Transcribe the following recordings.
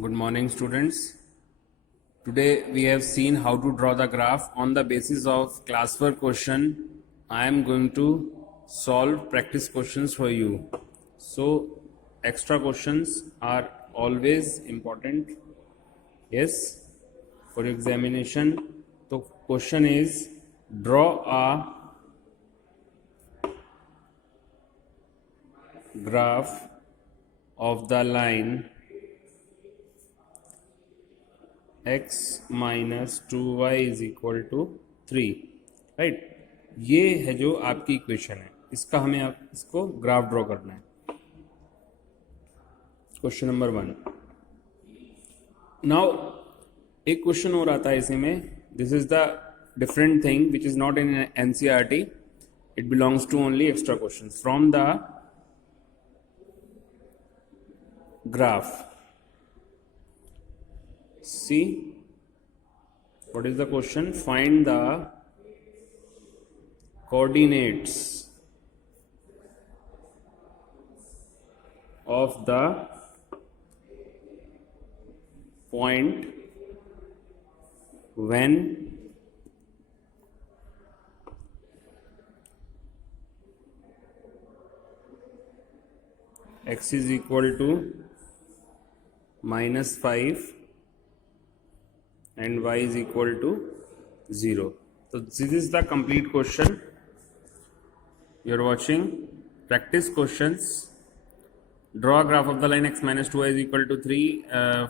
Good morning, students. Today we have seen how to draw the graph on the basis of classwork question. I am going to solve practice questions for you. So, extra questions are always important. Yes, for examination. So, question is draw a graph of the line x minus 2y is equal to 3, right. ये है जो आपकी equation है, इसका हमें आप इसको graph draw करना है। Question number 1। नाउ एक क्वेश्चन और आता है इसी में। This is the different thing which is not in NCERT, it belongs to only extra question from the graph. See, what is the question? Find the coordinates of the point when x is equal to -5 and y is equal to 0. So this is the complete question. You are watching practice questions. Draw a graph of the line x minus 2y is equal to 3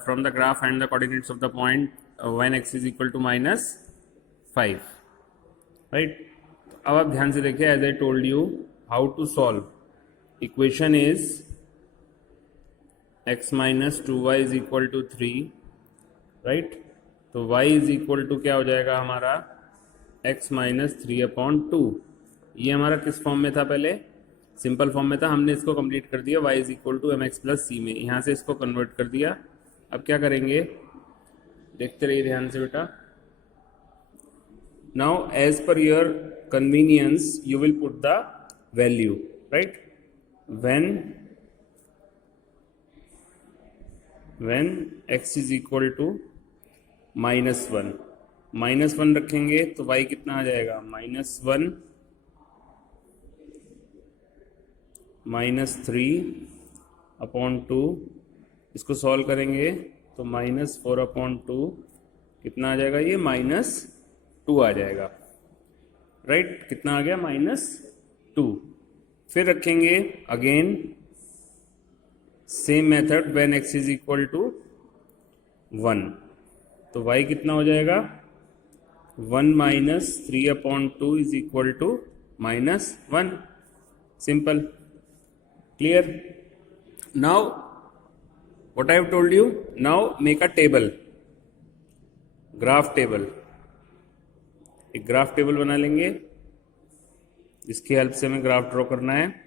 from the graph and the coordinates of the point when x is equal to -5. Right? अब आप ध्यान से देखिए, as I told you how to solve. Equation is x minus 2y is equal to 3, right? तो y is equal to क्या हो जाएगा हमारा x माइनस 3/2। ये हमारा किस फॉर्म में था? पहले सिंपल फॉर्म में था, हमने इसको कंप्लीट कर दिया y is equal to mx plus c में, यहाँ से इसको कन्वर्ट कर दिया। अब क्या करेंगे, देखते रहिए ध्यान से बेटा। Now as per your convenience you will put the value, right. When x is equal to -1 रखेंगे तो y कितना आ जाएगा? -1 -3/2। इसको सॉल्व करेंगे तो -4/2 कितना आ जाएगा? ये -2 आ जाएगा, राइट। कितना आ गया? -2। फिर रखेंगे again same method when x is equal to 1, तो y कितना हो जाएगा? 1 minus 3/2 is equal to -1। Simple, clear. Now what I have told you, now make a table, graph table. एक ग्राफ टेबल बना लेंगे जिसकी हेल्प से हमें ग्राफ ड्रॉ करना है।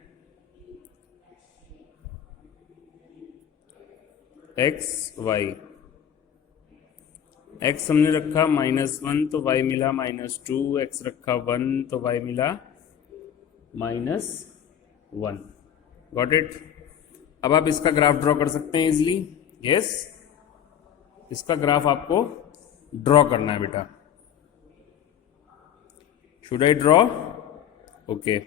x y, x हमने रखा -1 तो y मिला -2, x रखा 1 तो y मिला -1। Got it. अब आप इसका ग्राफ ड्रॉ कर सकते हैं इजीली। यस, इसका ग्राफ आपको ड्रॉ करना है बेटा। Should I draw? Okay,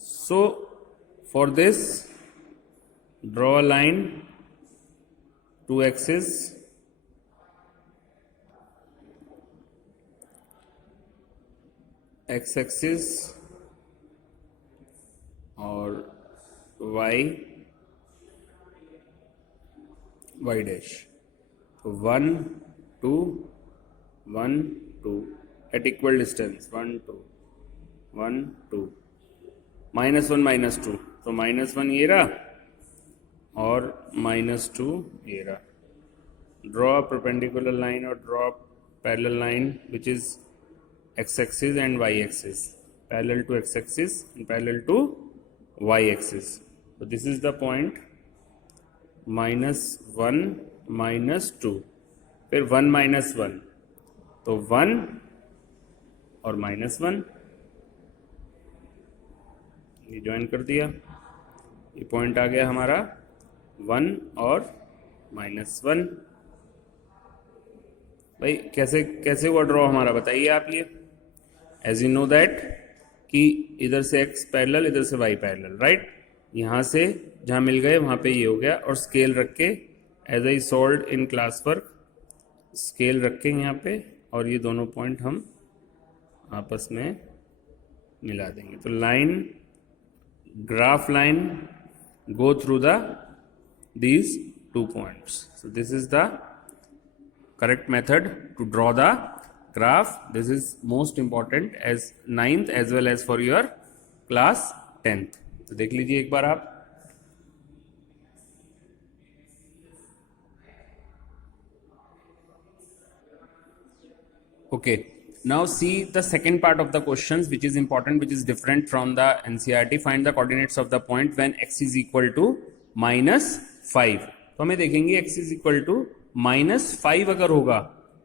so for this draw a line, 2 axis, x axis और y dash. 1 2 1 2 at equal distance, 1 2 1 2, -1 -2, तो -1 ये रहा और -2 ये रहा। ड्रॉ परपेंडिकुलर लाइन और draw parallel line which is x-axis and y-axis, parallel to x-axis and parallel to y-axis. So this is the point -1 -2, फिर 1 -1, तो 1 और -1 ये ज्वाइन कर दिया। ये पॉइंट आ गया हमारा 1 और -1। भाई कैसे कैसे हुआ ड्रॉ हमारा, बताइए आप ये। एज यू नो दैट कि इधर से x पैरेलल, इधर से y पैरेलल, राइट। यहाँ से जहाँ मिल गए वहाँ पे ये हो गया, और स्केल रख के as I solve in class work, scale रखेंगे यहाँ पे, और ये दोनों पॉइंट हम आपस में मिला देंगे। तो line, graph line go through these 2 points. So this is the correct method to draw the graph. This is most important as 9th as well as for your class 10th. तो देख लीजिए एक बार आप। Okay, now see the second part of the questions, which is important, which is different from the NCERT. Find the coordinates of the point when x is equal to -5. तो हमें देखेंगे x is equal to -5 अगर होगा,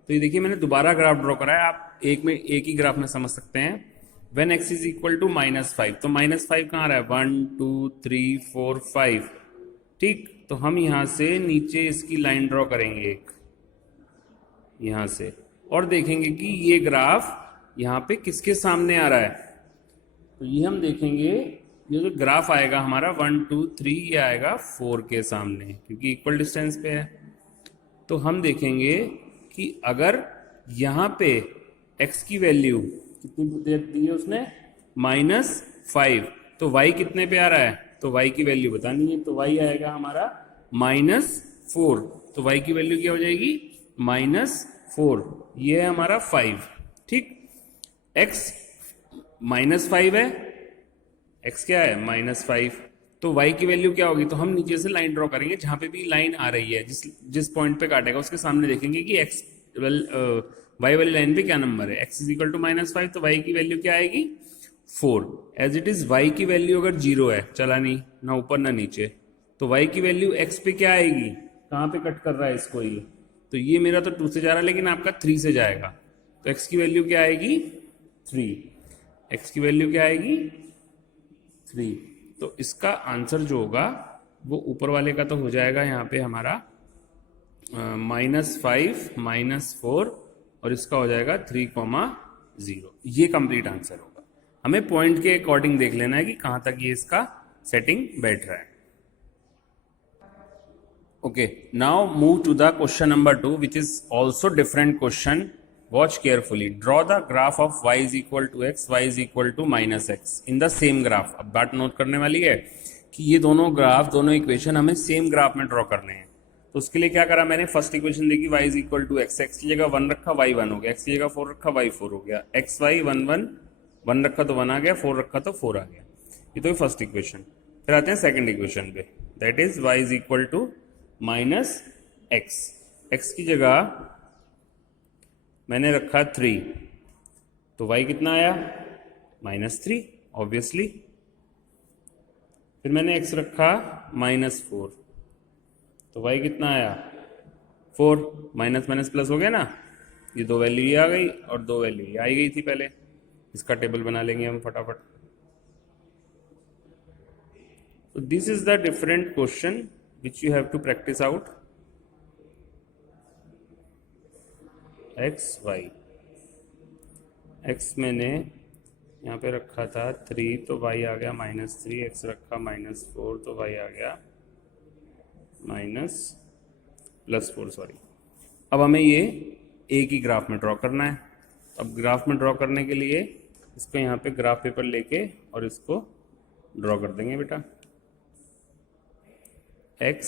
तो ये देखिए मैंने दोबारा ग्राफ ड्रॉ करा है, आप एक ही ग्राफ में समझ सकते हैं। when x is equal to -5, तो -5 कहाँ रहा है, 1 2 3 4 5, ठीक। तो हम यहां से नीचे इसकी लाइन ड्रॉ करेंगे एक यहां से, और देखेंगे कि ये ग्राफ यहाँ पे किसके सामने आ रहा है। तो ये हम देखेंगे, ये जो ग्राफ आएगा हमारा 1 2 3, ये आएगा 4 के सामने, क्योंकि इक्वल डिस्टेंस पे है। तो हम देखेंगे कि अगर यहाँ पे x की वैल्यू कितनी दे दी है उसने, -5, तो y कितने पे आ रहा है, तो y की वैल्यू बतानी है। तो y आएगा हमारा -4, तो y की वैल्यू क्या हो जाएगी, -4, ये है हमारा 5, ठीक। x -5 है, x क्या है, -5, तो y की वैल्यू क्या होगी। तो हम नीचे से लाइन ड्रॉ करेंगे, जहां पे भी लाइन आ रही है, जिस पॉइंट पे काटेगा उसके सामने देखेंगे कि x y वाली लाइन पे क्या नंबर है। x इज इक्वल टू -5, तो y की वैल्यू क्या आएगी, 4। एज इट इज y की वैल्यू अगर 0 है, चला नहीं ना ऊपर ना नीचे, तो y की वैल्यू x पे क्या आएगी, कहाँ पे कट कर रहा है इसको ये, तो ये मेरा तो 2 से जा रहा है, लेकिन आपका 3 से जाएगा, तो x की वैल्यू क्या आएगी, 3। x की वैल्यू क्या आएगी, 3। तो इसका आंसर जो होगा वो ऊपर वाले का तो हो जाएगा यहाँ पे हमारा -5 -4, और इसका हो जाएगा 3,0। ये कंप्लीट आंसर होगा। हमें पॉइंट के अकॉर्डिंग देख लेना है कि कहां तक ये इसका सेटिंग बैठ रहा है। Okay, now move to the question number 2, which is also different question. Watch carefully. Draw the graph of y is equal to x, y is equal to -x in the same graph. अब बात note करने वाली है कि ये दोनों graph, दोनों equation हमें सेम ग्राफ में ड्रॉ करने हैं। तो उसके लिए क्या करा मैंने, फर्स्ट इक्वेशन देखी y is equal to x, x की जगह 1 रखा, y 1 हो गया, x की जगह 4 रखा, y 4 हो गया, x y 1 1 1 रखा तो 1 आ गया, 4 रखा तो 4 आ गया। ये तो फर्स्ट इक्वेशन। फिर आते हैं सेकंड इक्वेशन पे, that is y is equal to -x, x की जगह मैंने रखा 3, तो y कितना आया, -3 ऑब्वियसली। फिर मैंने x रखा -4, तो y कितना आया, 4, माइनस माइनस प्लस हो गया ना, ये 2 वैल्यू ये आ गई और 2 वैल्यू ये आई गई थी पहले। इसका टेबल बना लेंगे हम फटाफट। So this is the different question which you have to practice out. x y, x मैंने यहाँ पे रखा था 3, तो y आ गया -3, x रखा -4, तो y आ गया +4, सॉरी। अब हमें ये एक ही ग्राफ में ड्रॉ करना है। अब ग्राफ में ड्रॉ करने के लिए इसको यहाँ पे ग्राफ पेपर लेके और इसको ड्रॉ कर देंगे बेटा। x,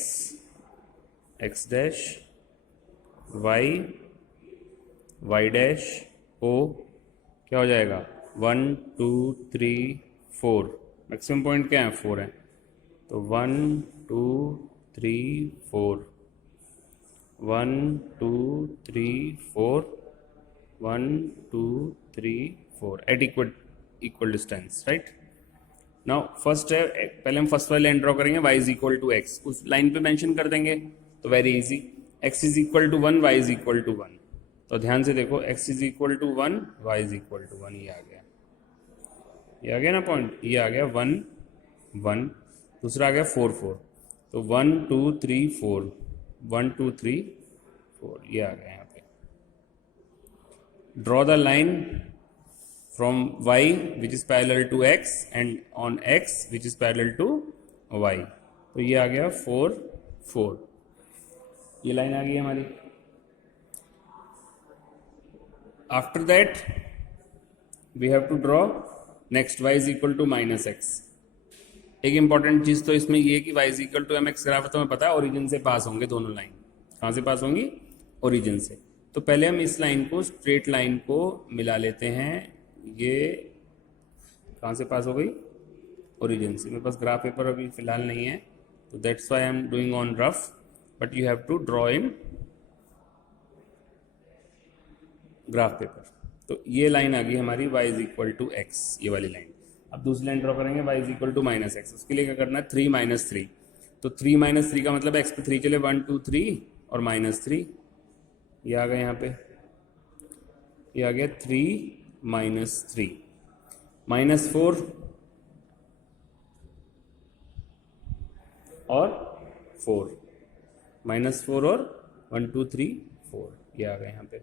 x dash, y, y dash, o क्या हो जाएगा, 1 2 3 4, मैक्सिमम पॉइंट क्या है, 4 है, तो 1 2 3 4, 1 2 3 4, 1 2 3 4 at equal distance, right. Now first है, पहले हम फर्स्ट वाली लाइन ड्रॉ करेंगे, y is equal to x, उस लाइन पे मेंशन कर देंगे, तो very easy, x is equal to 1, y is equal to 1। तो ध्यान से देखो, x is equal to 1, y is equal to 1, ये आ गया ना पॉइंट, ये आ गया 1 1, दूसरा आ गया 4 4, तो 1 2 3 4, 1 2 3 4, ये आ गया यहाँ पे. Draw the line from y which is parallel to x and on x which is parallel to y. तो ये आ गया 4 4, ये लाइन आ गई हमारी. After that we have to draw next y is equal to minus x. एक important चीज तो इसमें ये कि y is equal to mx graph तो हमें पता है ओरिजिन से पास होंगे दोनों लाइन. कहाँ से पास होंगी? ओरिजिन से. तो पहले हम इस लाइन को, स्ट्रेट लाइन को मिला लेते हैं. ये कहाँ से पास हो गई? ओरिजिन से. मेरे पास ग्राफ पेपर अभी फिलहाल नहीं है, तो that's why I am doing on rough, but you have to draw in graph paper. तो ये लाइन आ गई हमारी y is equal to x, ये वाली लाइन. अब दूसरी लाइन ड्रॉ करेंगे y is equal to minus x. उसके लिए क्या करना है? 3 माइनस 3. तो 3 माइनस 3 का मतलब x पे 3 चले, 1 2 3 और माइनस 3. ये आ गया यहाँ पे, ये आ गया 3 माइनस 3. माइनस 4 और 4, माइनस 4 और 1 2 3 4, ये आ गया यहाँ पे.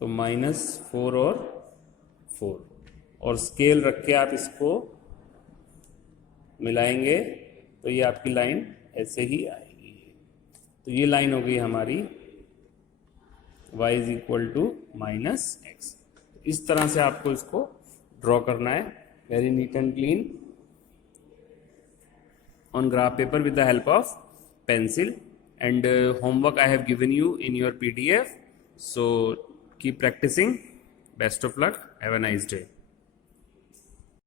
तो माइनस 4 और 4, और स्केल रख के आप इसको मिलाएंगे तो ये आपकी लाइन ऐसे ही आएगी. तो ये लाइन हो गई हमारी y is equal to minus x. इस तरह से आपको इसको ड्रॉ करना है, very neat and clean, on graph paper with the help of pencil. And homework I have given you in your PDF, so keep practicing. Best of luck, have a nice day.